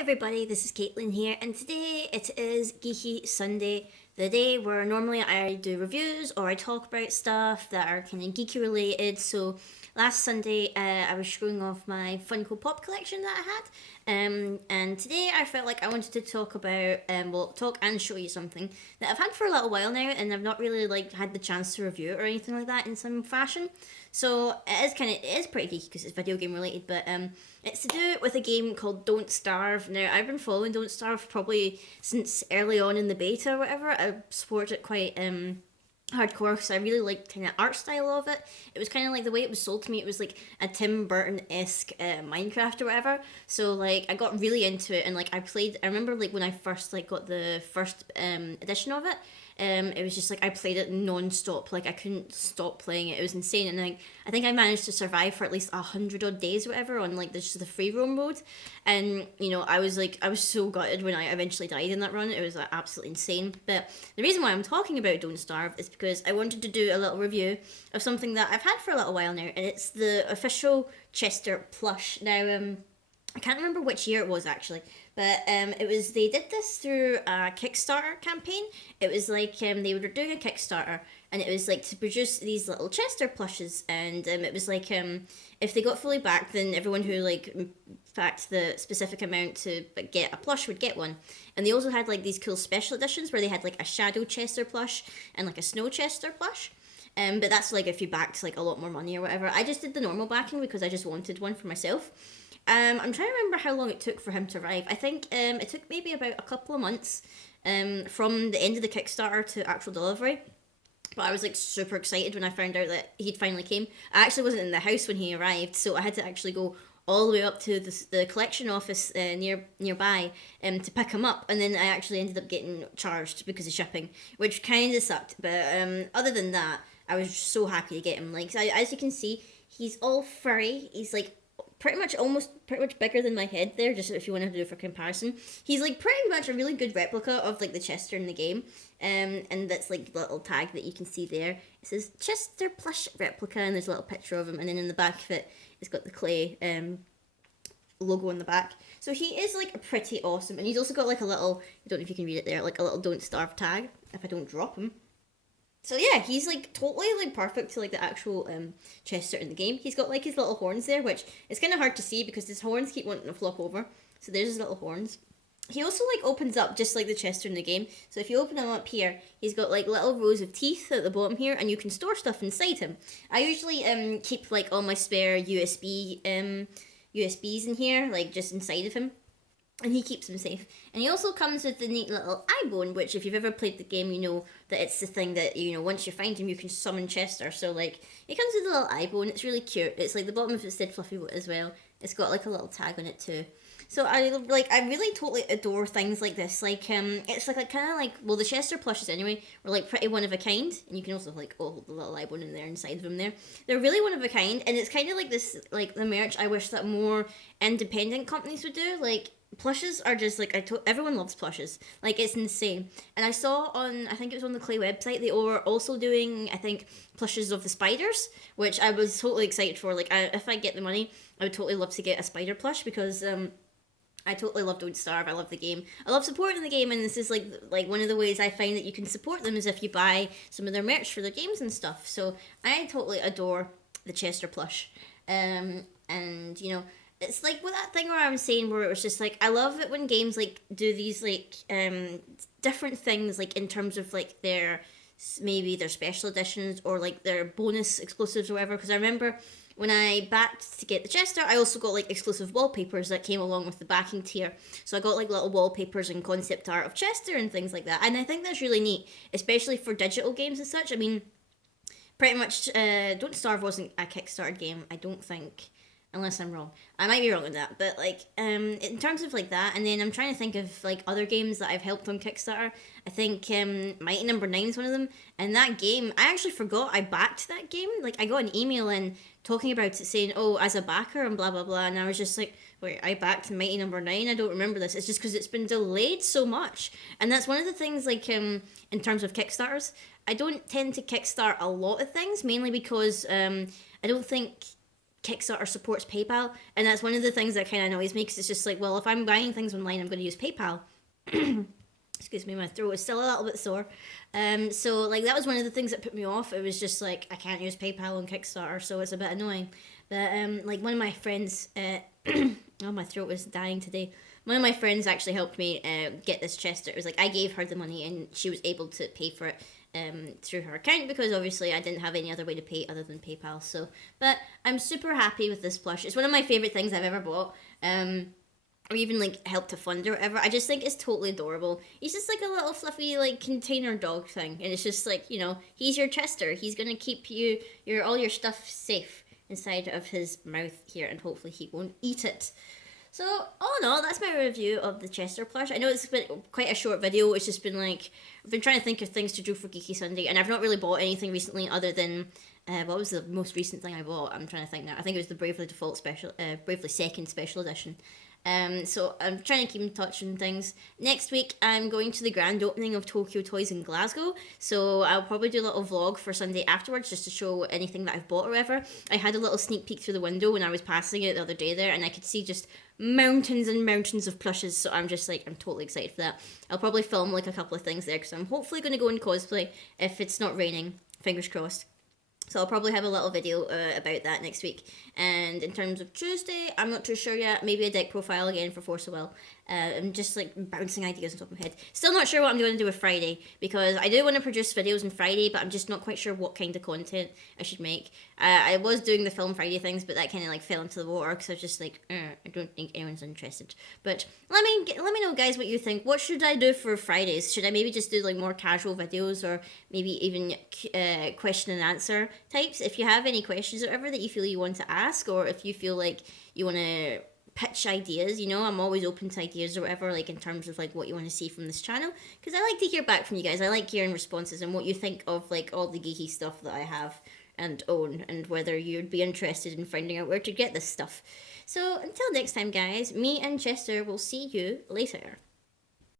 everybody, this is Caitlin here, and today it is Geeky Sunday, the day where normally I do reviews or I talk about stuff that are kind of geeky related. So last Sunday I was showing off my Funko Pop collection that I had, and today I felt like I wanted to talk about, talk and show you something that I've had for a little while now, and I've not really had the chance to review it or anything like that in some fashion. So it is pretty geeky because it's video game related, but it's to do with a game called Don't Starve. Now I've been following Don't Starve probably since early on in the beta or whatever. I supported it quite hardcore because I really liked kind of art style of it. It was kind of like the way it was sold to me. It was like a Tim Burton-esque Minecraft or whatever. So like I got really into it, and like I played. I remember like when I first got the first edition of it. It was just like I played it non-stop. Like I couldn't stop playing it. It was insane, and I think I managed to survive for at least 100 odd days or whatever on like the free roam mode. And I was so gutted when I eventually died in that run. It was absolutely insane. But the reason why I'm talking about Don't Starve is because I wanted to do a little review of something that I've had for a little while now, and it's the official Chester plush. Now I can't remember which year it was actually, but they did this through a Kickstarter campaign. It was like they were doing a Kickstarter, and it was like to produce these little Chester plushes, and it was like if they got fully backed, then everyone who backed the specific amount to get a plush would get one. And they also had like these cool special editions where they had like a Shadow Chester plush and like a Snow Chester plush. But that's like if you backed like a lot more money or whatever. I just did the normal backing because I just wanted one for myself. I'm trying to remember how long it took for him to arrive. I think it took maybe about a couple of months from the end of the Kickstarter to actual delivery. But I was like super excited when I found out that he'd finally came. I actually wasn't in the house when he arrived, so I had to actually go all the way up to the collection office nearby to pick him up, and then I actually ended up getting charged because of shipping, which kind of sucked. But other than that, I was so happy to get him. Like, so as you can see, he's all furry. He's like pretty much bigger than my head there, just if you want to do it for comparison. He's like pretty much a really good replica of like the Chester in the game. And that's like the little tag that you can see there. It says Chester Plush Replica, and there's a little picture of him, and then in the back of it, it's got the clay logo on the back. So he is like pretty awesome, and he's also got like a little, I don't know if you can read it there, like a little Don't Starve tag, if I don't drop him. So yeah, he's like totally like perfect to like the actual Chester in the game. He's got like his little horns there, which is kind of hard to see because his horns keep wanting to flop over. So there's his little horns. He also like opens up just like the Chester in the game. So if you open him up here, he's got like little rows of teeth at the bottom here, and you can store stuff inside him. I usually keep like all my spare USBs in here, like just inside of him. And he keeps them safe. And he also comes with the neat little eye bone, which if you've ever played the game, you know that it's the thing that, once you find him, you can summon Chester. So, like, he comes with a little eye bone. It's really cute. It's like the bottom of it's dead fluffy as well. It's got like a little tag on it too. So I really totally adore things like this. Like, it's like kind of like, well, the Chester plushes anyway were like pretty one of a kind, and you can also like hold the little eye bone in there inside of them there. They're really one of a kind, and it's kind of like this, like the merch I wish that more independent companies would do. Like, plushes are just like everyone loves plushes. Like, it's insane. And I saw on, I think it was on the Clay website, they were also doing, I think, plushes of the spiders, which I was totally excited for. Like, if I get the money, I would totally love to get a spider plush because I totally love Don't Starve. I love the game. I love supporting the game, and this is like one of the ways I find that you can support them is if you buy some of their merch for their games and stuff. So I totally adore the Chester plush. And it's like with that thing where I was saying where it was just like I love it when games like do these like different things like in terms of like their maybe their special editions or like their bonus exclusives or whatever. Because I remember when I backed to get the Chester, I also got like exclusive wallpapers that came along with the backing tier. So I got like little wallpapers and concept art of Chester and things like that. And I think that's really neat, especially for digital games and such. I mean, pretty much Don't Starve wasn't a Kickstarter game, I don't think. Unless I'm wrong. I might be wrong on that. But, like, in terms of, like, that, and then I'm trying to think of, like, other games that I've helped on Kickstarter. I think Mighty Number 9 is one of them. And that game, I actually forgot I backed that game. Like, I got an email in talking about it saying, oh, as a backer and blah, blah, blah. And I was just like, wait, I backed Mighty Number 9? I don't remember this. It's just because it's been delayed so much. And that's one of the things, like, in terms of Kickstarters. I don't tend to kickstart a lot of things, mainly because I don't think Kickstarter supports PayPal, and that's one of the things that kind of annoys me because it's just like, well, if I'm buying things online, I'm going to use PayPal. Excuse me, my throat is still a little bit sore. So like that was one of the things that put me off. It was just like I can't use PayPal on Kickstarter, so it's a bit annoying. But like one of my friends, oh, my throat was dying today. One of my friends actually helped me get this Chester. It was like I gave her the money and she was able to pay for it through her account because obviously I didn't have any other way to pay other than PayPal. So, but I'm super happy with this plush. It's one of my favorite things I've ever bought. Or even like help to fund or whatever. I just think it's totally adorable. He's just like a little fluffy like container dog thing, and it's just like, you know, he's your Chester. He's gonna keep your all your stuff safe inside of his mouth here, and hopefully he won't eat it. So, all in all, that's my review of the Chester plush. I know it's been quite a short video. It's just been like, I've been trying to think of things to do for Geeky Sunday, and I've not really bought anything recently other than, what was the most recent thing I bought? I'm trying to think now. I think it was the Bravely Default special, Bravely Second special edition. So I'm trying to keep in touch on things. Next week, I'm going to the grand opening of Tokyo Toys in Glasgow. So I'll probably do a little vlog for Sunday afterwards just to show anything that I've bought or whatever. I had a little sneak peek through the window when I was passing it the other day there, and I could see just mountains and mountains of plushes. So I'm just like, I'm totally excited for that. I'll probably film like a couple of things there because I'm hopefully going to go in cosplay if it's not raining. Fingers crossed. So I'll probably have a little video about that next week. And in terms of Tuesday, I'm not too sure yet. Maybe a deck profile again for Force of Will. I'm just like bouncing ideas on top of my head. Still not sure what I'm going to do with Friday because I do want to produce videos on Friday, but I'm just not quite sure what kind of content I should make. I was doing the Film Friday things, but that kind of like fell into the water because I was just like, I don't think anyone's interested. But let me know, guys, what you think. What should I do for Fridays? Should I maybe just do like more casual videos or maybe even question and answer types? If you have any questions or whatever that you feel you want to ask, or if you feel like you want to pitch ideas, you know, I'm always open to ideas or whatever, like in terms of like what you want to see from this channel, because I like to hear back from you guys. I like hearing responses and what you think of like all the geeky stuff that I have and own, and whether you'd be interested in finding out where to get this stuff. So until next time, guys, me and Chester will see you later.